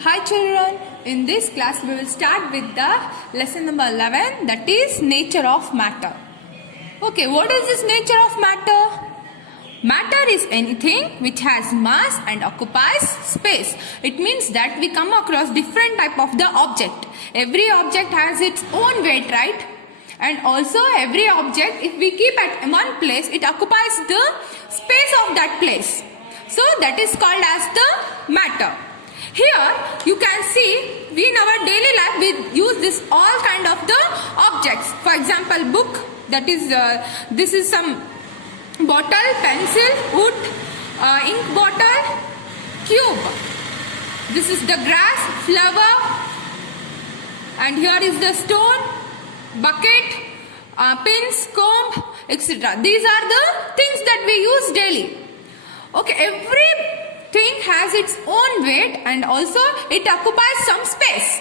Hi children, in this class we will start with the lesson number 11, that is nature of matter. Okay, what is this nature of matter? Matter is anything which has mass and occupies space. It means that we come across different type of the object. Every object has its own weight, right? And also every object, if we keep at one place, it occupies the space of that place. So that is called as the matter. Here you can see we in our daily life we use this all kind of the objects. For example, book, that is this is some bottle, pencil, wood, ink bottle, cube. This is the grass, flower, and here is the stone, bucket, pins, comb, etc. These are the things that we use daily. Okay, everything has its own weight and also it occupies some space.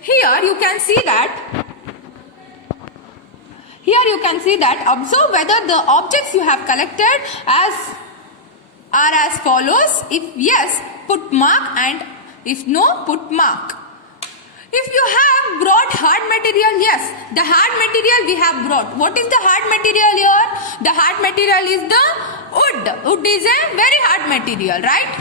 Here you can see that observe whether the objects you have collected are as follows. If yes, put mark, and if no, put mark. If you have brought hard material, yes, the hard material we have brought. What is the hard material here? The hard material is the wood. Wood is a very hard material, right?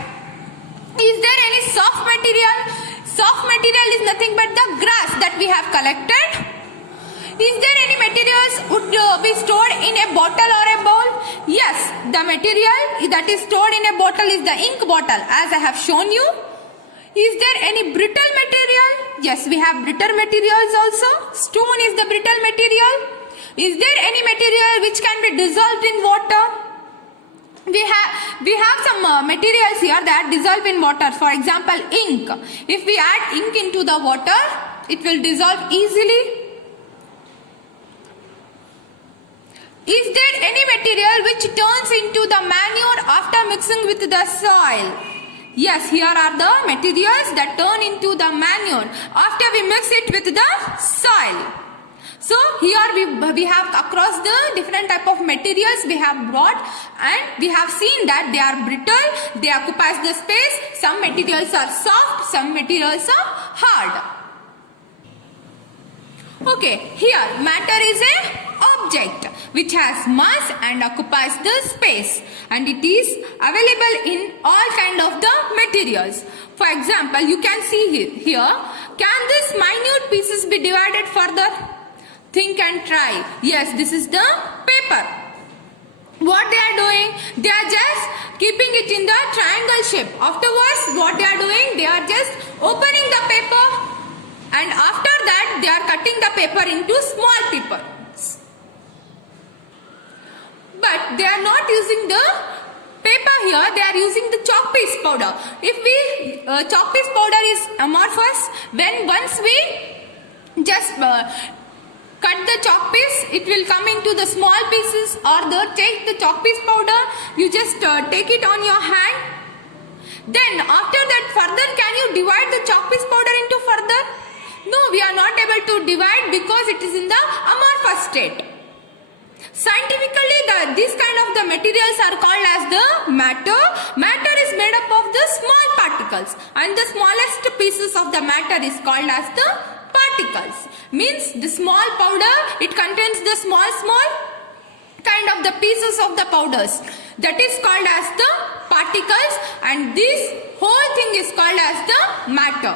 Is there any soft material? Soft material is nothing but the grass that we have collected. Is there any materials would be stored in a bottle or a bowl? Yes, the material that is stored in a bottle is the ink bottle, as I have shown you. Is there any brittle material? Yes, we have brittle materials also. Stone is the brittle material. Is there any material which can be dissolved in water? We have some materials here that dissolve in water. For example, ink. If we add ink into the water, it will dissolve easily. Is there any material which turns into the manure after mixing with the soil? Yes, here are the materials that turn into the manure after we mix it with the soil. So here we have across the different type of materials we have brought, and we have seen that they are brittle, they occupy the space. Some materials are soft, some materials are hard. Okay, here matter is a object which has mass and occupies the space, and it is available in all kind of the materials. For example, you can see here, can these minute pieces be divided further? Think and try. Yes, this is the paper. What they are doing? They are just keeping it in the triangle shape. Afterwards, what they are doing? They are just opening the paper, and after that they are cutting the paper into small pieces. But they are not using the paper here, they are using the chalk piece powder. If we chalk piece powder is amorphous, when once we just cut the chalk piece, it will come into the small pieces, or take the chalk piece powder, you just take it on your hand. Then after that further, can you divide the chalk piece powder into further? No, we are not able to divide because it is in the amorphous state. Scientifically, these kind of the materials are called as the matter. Matter is made up of the small particles, and the smallest pieces of the matter is called as the particles. Means the small powder, it contains the small kind of the pieces of the powders. That is called as the particles, and this whole thing is called as the matter.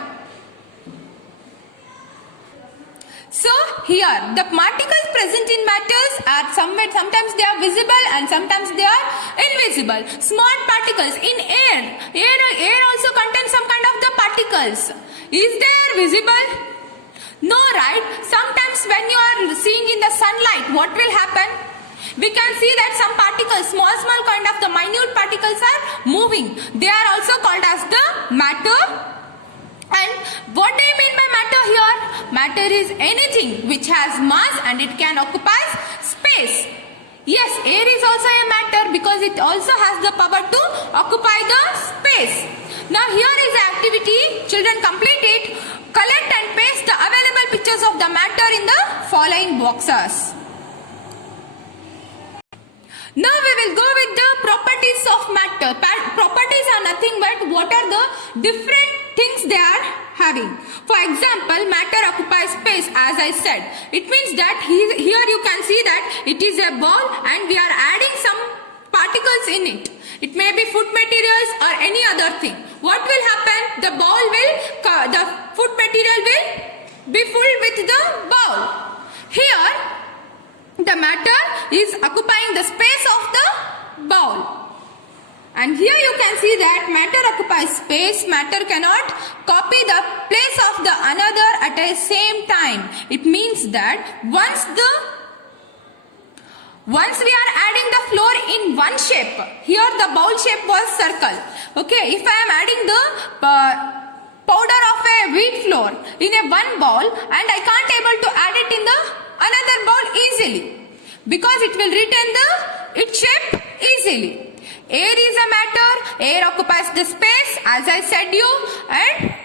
So here the particles present in matters are sometimes they are visible and sometimes they are invisible. Small particles in air also contains some kind of the particles. Is there visible? No, right? Sometimes when you are seeing in the sunlight, what will happen? We can see that some particles, small kind of the minute particles are moving. They are also called as the matter. And what do you mean by matter here? Matter is anything which has mass and it can occupy space. Yes, air is also a matter because it also has the power to occupy the space. Now here is the activity. Children, complete it. Collect and paste the available pictures of the matter in the following boxes. Now we will go with the properties of matter. Properties are nothing but what are the different things they are having. For example, matter occupies space, as I said. It means that here you can see that it is a ball and we are adding some particles in it. It may be food materials or any other thing. What will happen? The food material will be full with the bowl. Here, the matter is occupying the space of the bowl. And here you can see that matter occupies space. Matter cannot copy the place of the another at a same time. It means that once we are adding the flour in one shape, here the bowl shape was circle. Okay, if I am adding the powder of a wheat flour in a one bowl and I can't able to add it in the another bowl easily because it will retain its shape easily. Air is a matter, air occupies the space, as I said you, and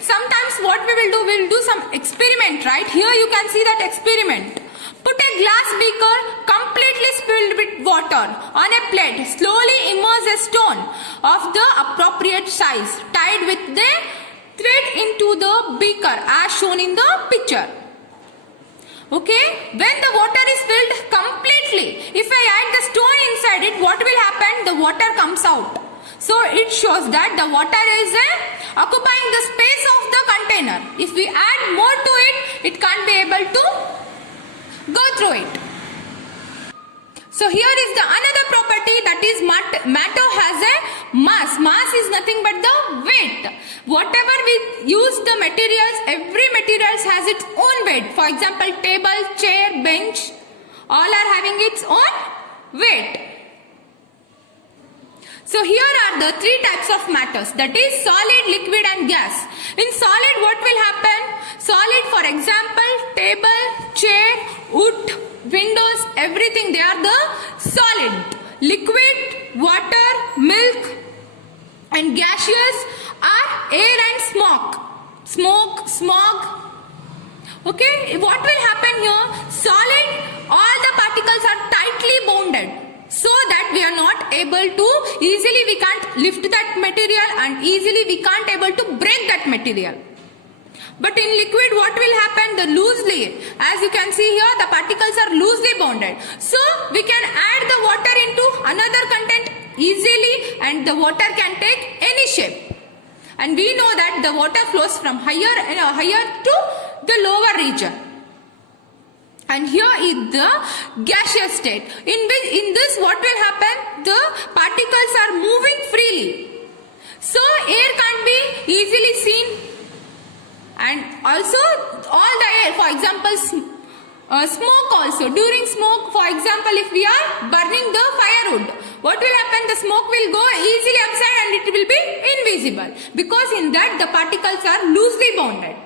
sometimes what we will do some experiment, right? Here you can see that experiment. Put a glass beaker completely filled with water on a plate. Slowly immerse a stone of the appropriate size tied with the thread into the beaker as shown in the picture. Okay, when the water is filled completely, if I add the stone inside it, what will happen? The water comes out. So it shows that the water is occupying the space of the container. If we add more to it, it can't be able to go through it. So here is the another property, that is matter has a mass. Mass is nothing but the weight. Whatever we use the materials, every materials has its own weight. For example, table, chair, bench, all are having its own weight. So here are the three types of matters, that is solid, liquid and gas. In solid, what will happen? Solid, for example, table, chair, wood, windows, everything, they are the solid. Liquid, water, milk and gaseous are air and smoke, smog. Okay, what will happen here? Solid, all the particles are tightly bounded so that we are not able to easily, we can't lift that material and easily we can't able to break that material. But in liquid, what will happen? The loosely, as you can see here, the particles are loosely bounded. So we can add the water into another content easily and the water can take any shape. And we know that the water flows from higher to the lower region. And here is the gaseous state. In this, what will happen? The particles are moving freely. So air can't be easily seen. And also all the air, for example, smoke also. During smoke, for example, if we are burning the firewood, what will happen? The smoke will go easily outside and it will be invisible. Because in that the particles are loosely bounded.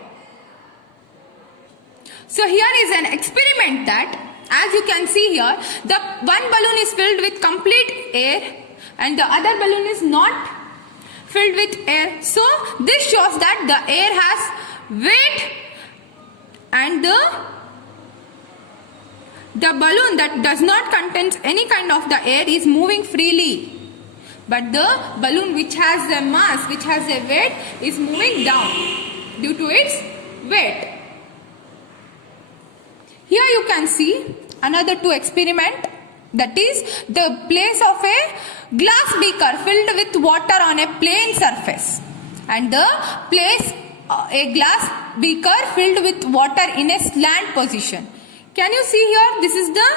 So here is an experiment that, as you can see here, the one balloon is filled with complete air and the other balloon is not filled with air. So this shows that the air has weight and the balloon that does not contain any kind of the air is moving freely. But the balloon which has a mass, which has a weight, is moving down due to its weight. Here you can see another two experiment, that is the place of a glass beaker filled with water on a plane surface and the place a glass beaker filled with water in a slant position. Can you see here? This is the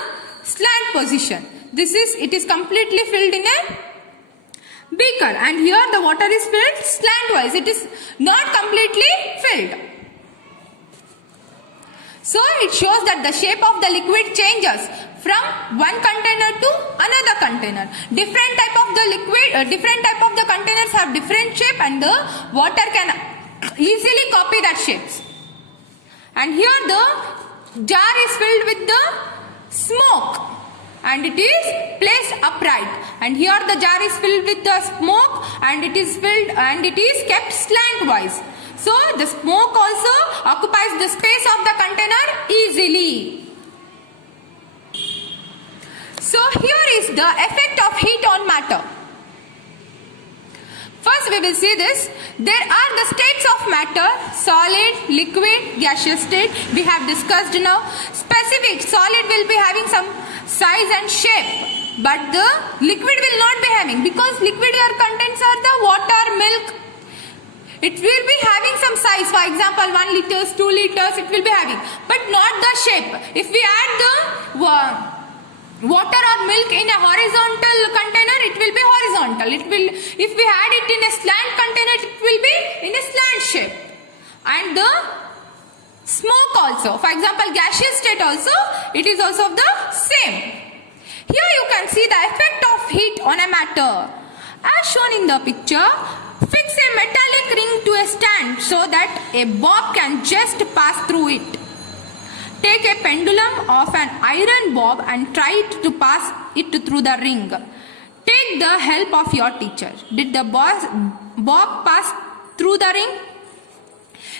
slant position. It is completely filled in a beaker and here the water is filled slantwise. It is not completely filled. So it shows that the shape of the liquid changes from one container to another container. Different type of the containers have different shape and the water can easily copy that shapes. And here the jar is filled with the smoke and it is placed upright. And here the jar is filled with the smoke and it is kept slantwise. So the smoke also occupies the space of the container easily. So here is the effect of heat on matter. First we will see this. There are the states of matter: solid, liquid, gaseous state. We have discussed now. Specific solid will be having some size and shape, but the liquid will not be having, because liquid here contents are the water, milk. It will be having some size. For example, 1 liters, 2 liters it will be having, but not the shape. If we add the water or milk in a horizontal container, it will be horizontal. If we add it in a slant container, it will be in a slant shape. And the smoke also, for example, gaseous state also, it is also the same. Here you can see the effect of heat on a matter. As shown in the picture, fix a metallic ring to a stand so that a bob can just pass through it. Take a pendulum of an iron bob and try to pass it through the ring. Take the help of your teacher. Did the bob pass through the ring?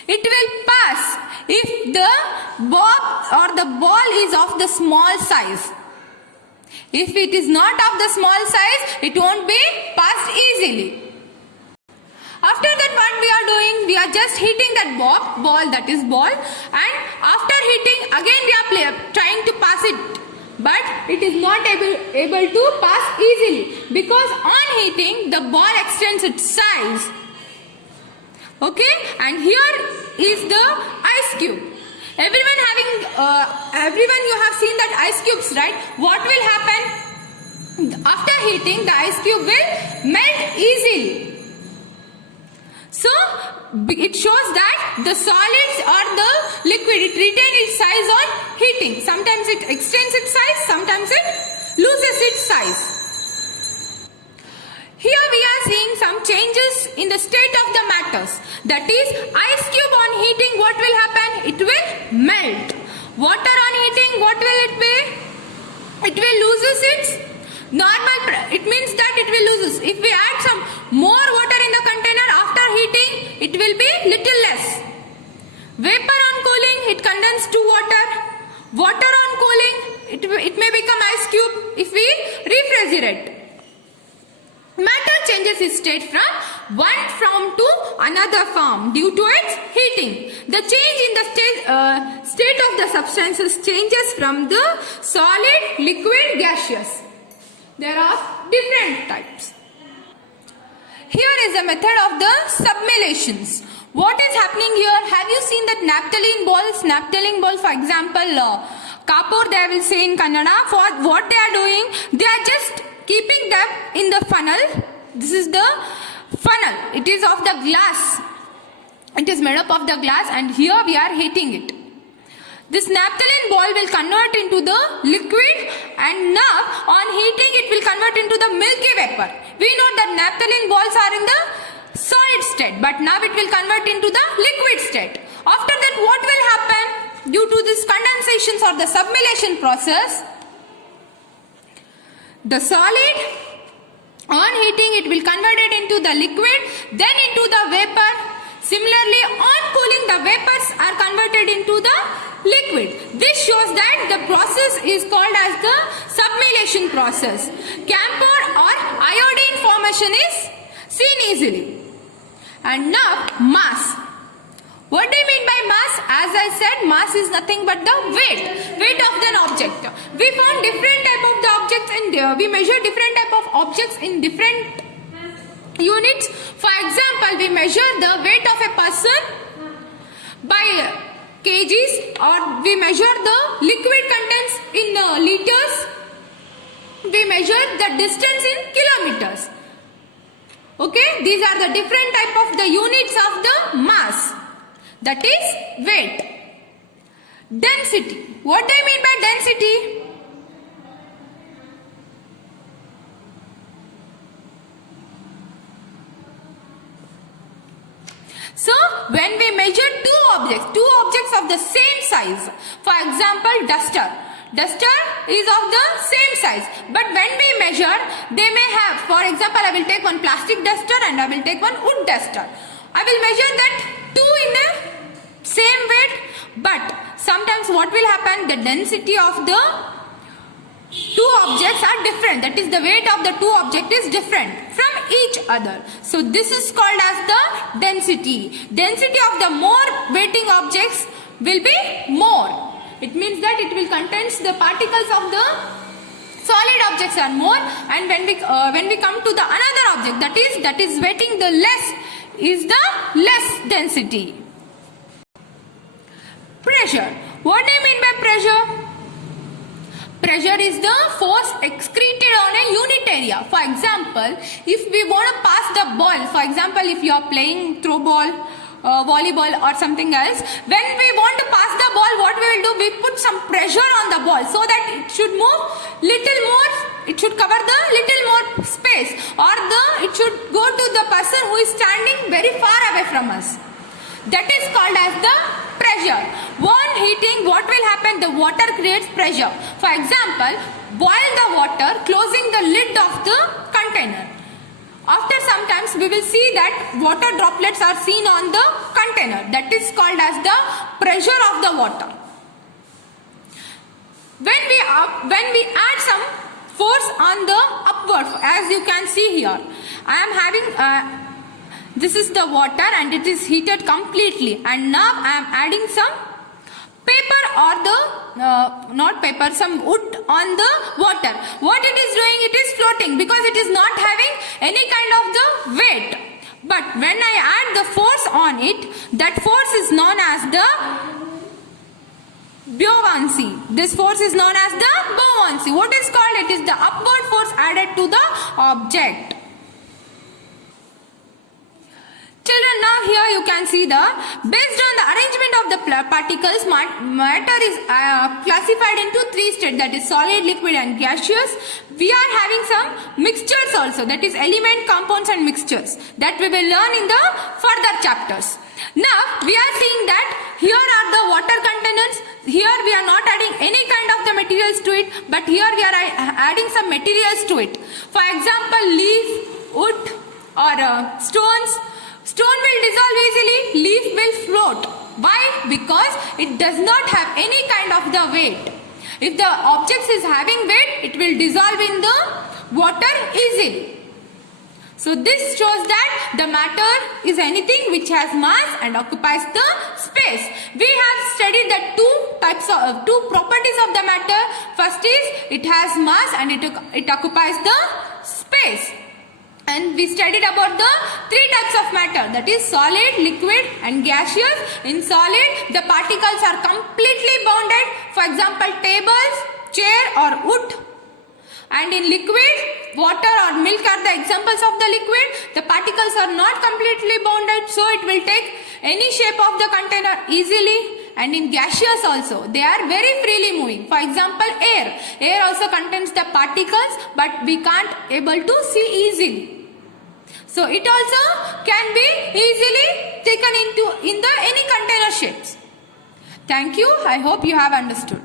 It will pass if the bob or the ball is of the small size. If it is not of the small size, it won't be passed easily. After that, what we are doing? We are just hitting that ball, that is ball, and after hitting again we are trying to pass it, but it is not able to pass easily, because on hitting the ball extends its size. Okay, and here is the ice cube. Everyone you have seen that ice cubes, right? What will happen? After heating, the ice cube will melt easily. So it shows that the solids or the liquid, it retains its size on heating. Sometimes it extends its size, sometimes it loses its size. Here we are seeing some changes in the state of the matters. That is, ice cube on heating, what will happen? It will melt. Water on heating, what will it be? It will loses its normal, it means that it will loses. If we add some more water in the container after heating, it will be little less. Vapor on cooling, it condenses to water. Water on cooling, it may become ice cube if we refrigerate. Matter changes its state from one form to another form due to its heating. The change in the state of the substances changes from the solid, liquid, gaseous. There are different types. Here is the method of the submelations. What is happening here? Have you seen that naphthalene balls? Naphthalene ball, for example, kapur they will say in Kannada. For what they are doing? They are just keeping them in the funnel. This is the funnel. It is of the glass. It is made up of the glass, and here we are heating it. This naphthalene ball will convert into the liquid, and now on heating it will convert into the milky vapor. We know that naphthalene balls are in the solid state, but now it will convert into the liquid state. After that, what will happen? Due to this condensations or the sublimation process, the solid, on heating it will convert it into the liquid, then into the vapor. Similarly, on cooling the vapors are converted into the liquid. This shows that the process is called as the sublimation process. Camphor or iodine formation is seen easily. And now mass. What do you mean by mass? As I said, mass is nothing but the weight of an object. We found different type of the objects and we measure different type of objects in different units. For example, we measure the weight of a person by kgs, or we measure the liquid contents in liters. We measure the distance in kilometers. Okay, these are the different type of the units of the mass. That is weight. Density. What do you mean by density? So, when we measure two objects of the same size, for example, duster. Duster is of the same size, but when we measure, they may have, for example, I will take one plastic duster and I will take one wood duster. I will measure that two in the same weight, but sometimes what will happen, the density of the two objects are different. That is, the weight of the two objects is different from each other. So this is called as the density. Density of the more weighting objects will be more. It means that it will contains the particles of the solid objects are more, and when we come to the another object that is weighting the less is the less density. Pressure. What do you mean by pressure? Pressure is the force excreted on a unit area. For example, if we want to pass the ball, for example, if you are playing throw ball, volleyball or something else, when we want to pass the ball, what we will do, we put some pressure on the ball so that it should move little more, it should cover the little more space, or it should go to the person who is standing very far away from us. That is called as the pressure. On heating, what will happen? The water creates pressure. For example, boil the water closing the lid of the container. After some times we will see that water droplets are seen on the container. That is called as the pressure of the water. When we add some force on the upward, as you can see here, I am having this is the water and it is heated completely, and now I am adding some paper or the not paper, some wood on the water. What it is doing? It is floating because it is not having any kind of the weight. But when I add the force on it, that force is known as the buoyancy. This force is known as the buoyancy. What is called? It is the upward force added to the object. Children, now here you can see based on the arrangement of the particles, matter is classified into three states, that is solid, liquid and gaseous. We are having some mixtures also, that is element, compounds and mixtures, that we will learn in the further chapters. Now we are seeing that here are the water containers. Here we are not adding any kind of the materials to it, but here we are adding some materials to it. For example, leaf, wood or stones. Stone will dissolve easily, leaf will float. Why? Because it does not have any kind of the weight. If the object is having weight, it will dissolve in the water easily. So this shows that the matter is anything which has mass and occupies the space. We have studied the two properties of the matter. First is it has mass and it occupies the space. And we studied about the three types of matter, that is solid, liquid and gaseous. In solid, the particles are completely bounded. For example, tables, chair or wood. And in liquid, water or milk are the examples of the liquid. The particles are not completely bounded, so it will take any shape of the container easily. And in gaseous also, they are very freely moving. For example, air. Air also contains the particles, but we can't able to see easily. So it also can be easily taken in the any container shapes. Thank you. I hope you have understood.